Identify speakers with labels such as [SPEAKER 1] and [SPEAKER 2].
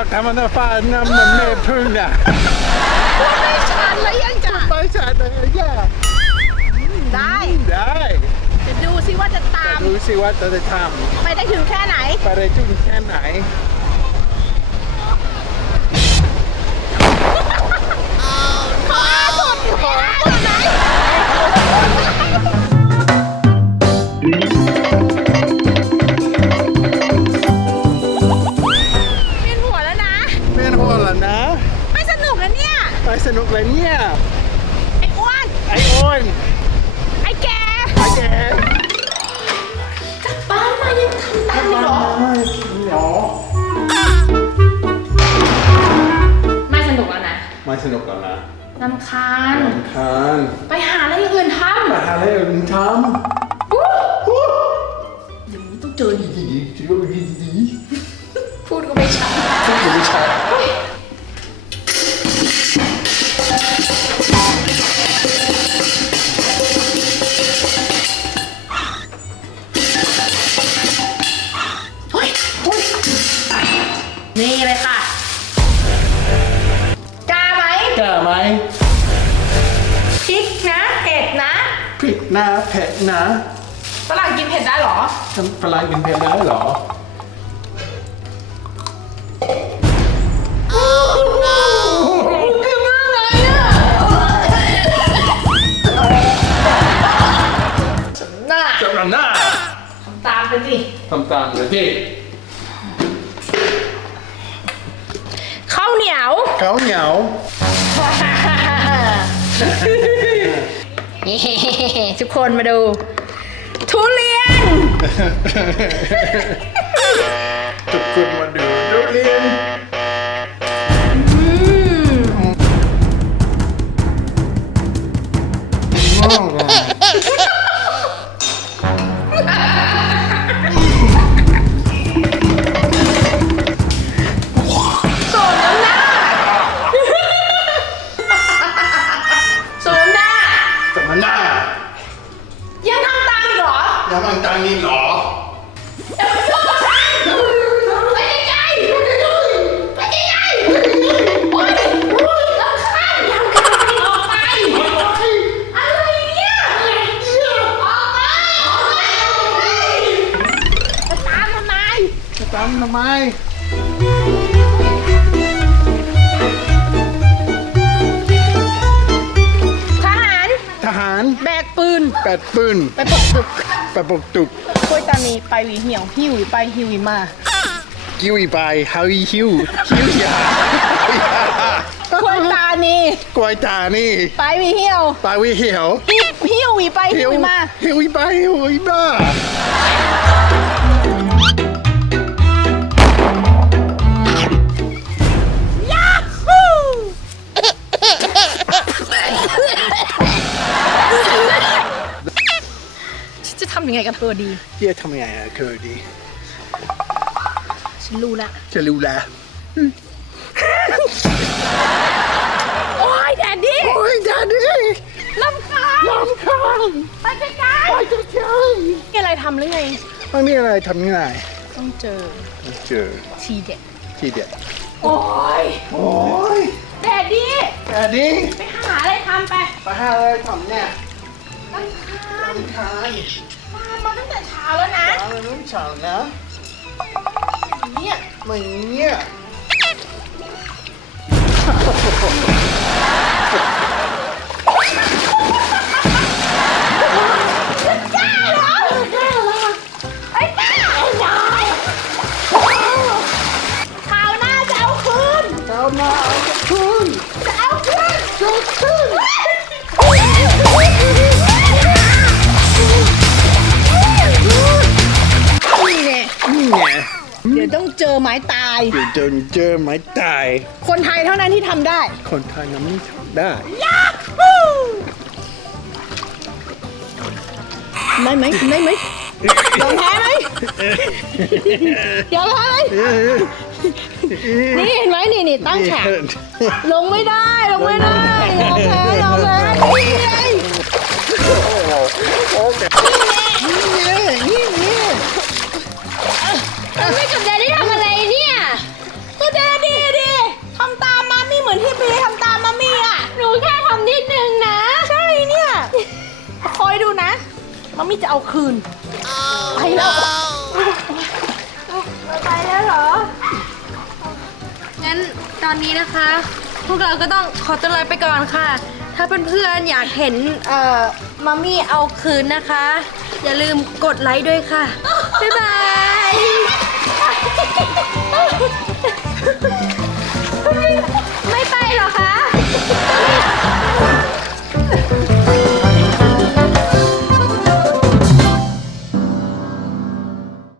[SPEAKER 1] อะอ
[SPEAKER 2] ย่าบอกทำมันฟ้าน้ำมันไม่พึ่งอะ
[SPEAKER 1] พูดไม่ชัดเลยยังจะ
[SPEAKER 2] ไปฉันเลยย่า
[SPEAKER 1] ได้
[SPEAKER 2] ได้
[SPEAKER 1] จะดูซิว่าจะตาม
[SPEAKER 2] ดูสิว่าจะได้ท
[SPEAKER 1] ไปได้ถึงแค่ไหนำ
[SPEAKER 2] ไปได้จุ่งแค่ไหน
[SPEAKER 1] ลำคาญ
[SPEAKER 2] รำคาญ
[SPEAKER 1] ไปหาอะไรอย่างอื่นท
[SPEAKER 2] ไปหาอะไรอื่นทำ
[SPEAKER 1] อู้ำ
[SPEAKER 2] พูด
[SPEAKER 1] อย่างนี้ต้องเจอดี
[SPEAKER 2] ดีดีดีดีดี
[SPEAKER 1] พูดก็ไม่ชัด
[SPEAKER 2] พูดอยู่ไม่ใช่
[SPEAKER 1] เฮ้ยเฮ้ยนี่เลยค่ะ ไหมพริกนะเผ็ดนะ
[SPEAKER 2] พริกหน้าเผ็ดนะ
[SPEAKER 1] ฝรั่งกินเผ็ดได้เหรอ
[SPEAKER 2] ทำฝรั่งกินเผ็ดได้เหรอ
[SPEAKER 1] คือมากเลยอะน่า
[SPEAKER 2] จำนำหน้า
[SPEAKER 1] ตามไปสิ
[SPEAKER 2] ทำตามเลยดิ
[SPEAKER 1] ข้าวเหนียว
[SPEAKER 2] เขาเหนียว
[SPEAKER 1] ทุกคนมาดู ทุเรียน
[SPEAKER 2] ทุกคนมาดู
[SPEAKER 1] ไมทหาร
[SPEAKER 2] ทหาร
[SPEAKER 1] แบกปืน
[SPEAKER 2] แปดปืน
[SPEAKER 1] ไปปกตึก
[SPEAKER 2] ไปปกตุก
[SPEAKER 1] กล้วยตานีไปหวีเหี่ยวหิวไปหิวมา
[SPEAKER 2] กิ้วอีไปฮาวิฮิวฮิวยาก
[SPEAKER 1] ล้วยตานี
[SPEAKER 2] กล้วยตานี่
[SPEAKER 1] ไปหวีเหี่ยว
[SPEAKER 2] ไปวิเหี่ยว
[SPEAKER 1] หิวหิวหวีไปหิวมา
[SPEAKER 2] ฮิวอีไปฮิวอีบ้า
[SPEAKER 1] ยังไงกับเธอดี
[SPEAKER 2] เฮียทำยังไงอะเคยดี
[SPEAKER 1] ฉันรู้ละ
[SPEAKER 2] จะรู้แล้ว
[SPEAKER 1] โอ้ยแดดดี้
[SPEAKER 2] โอ้ยดาดิ
[SPEAKER 1] ลำคาญ
[SPEAKER 2] ลำคาญ
[SPEAKER 1] ไปไกล
[SPEAKER 2] ไปจะเจอ
[SPEAKER 1] ๆมีอะไรทำหรือไง
[SPEAKER 2] มันมีอะไรทำยังไง
[SPEAKER 1] ต้องเจอ
[SPEAKER 2] เจอ
[SPEAKER 1] ทีเด็ด
[SPEAKER 2] ทีเดียว
[SPEAKER 1] โอ้ย
[SPEAKER 2] โอ้ย
[SPEAKER 1] แดดดี้
[SPEAKER 2] ดาดิ
[SPEAKER 1] ไปหาอะไรทำไป
[SPEAKER 2] ไปหาอะไรทำเนี่ย
[SPEAKER 1] ลำคาญ
[SPEAKER 2] ลำคาญ
[SPEAKER 1] มามาตั้งแต่เช้าแล้วนะ
[SPEAKER 2] อะไรน้องฉางนะ
[SPEAKER 1] เนี่ย
[SPEAKER 2] ไม่เนี่ย
[SPEAKER 1] ไม้ตาย
[SPEAKER 2] เดี๋ยวจนเจอไม้ตาย
[SPEAKER 1] คนไทยเท่านั้นที่ทำได้
[SPEAKER 2] คนไทยนั้นไม่ทำได้
[SPEAKER 1] ยาฮูได้ไหมได้ไหมยอมแพ้ไหมยอมแพ้ไหมนี่เห็นไหมนี่นี่ตั้งฉากลงไม่ได้ลงไม่ได้ยอมแพ้ยอมแพ้นี่ไง
[SPEAKER 2] โอ้โหโอ้โห
[SPEAKER 1] นี่ไง เอาคืน ไปแล้ว ไปแล้วเหรอ
[SPEAKER 3] งั้นตอนนี้นะคะ พวกเราก็ต้องขอตัวลาไปก่อนค่ะ ถ้าเพื่อนๆอยากเห็นเอ่อมัมมี่เอาคืนนะคะ อย่าลืมกดไลค์ด้วยค่ะ บ๊ายบาย
[SPEAKER 1] ไม่ไปเหรอคะ